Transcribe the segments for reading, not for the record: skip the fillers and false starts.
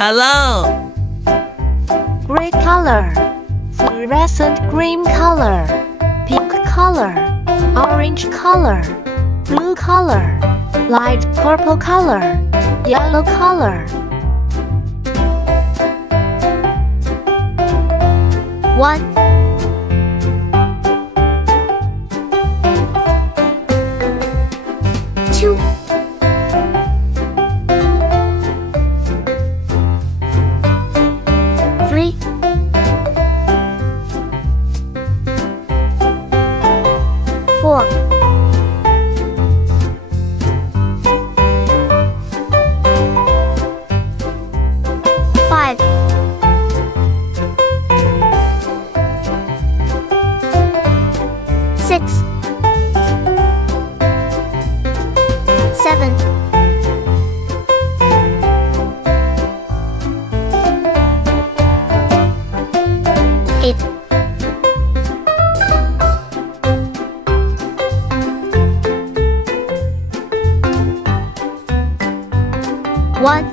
Hello. Gray color, fluorescent green color, pink color, orange color, blue color, light purple color, yellow color. 1 2 3 4 5 6 7 8 1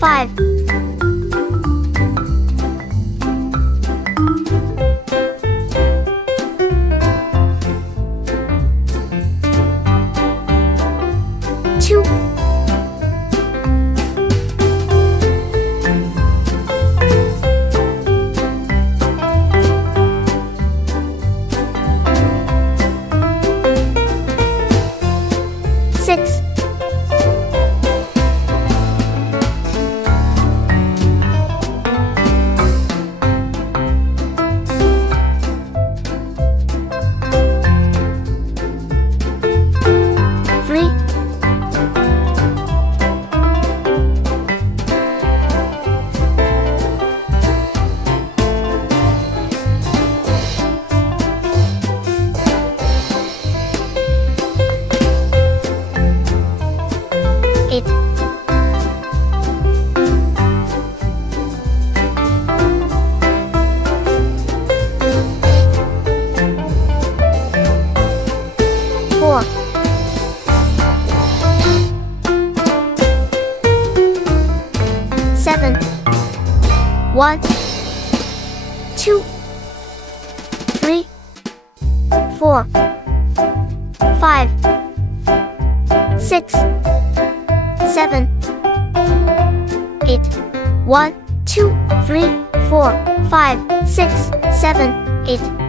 5 2 6 3 8 4 7 1 2 3 4 5 6 7 8 1 2 3 4 5 6 7 8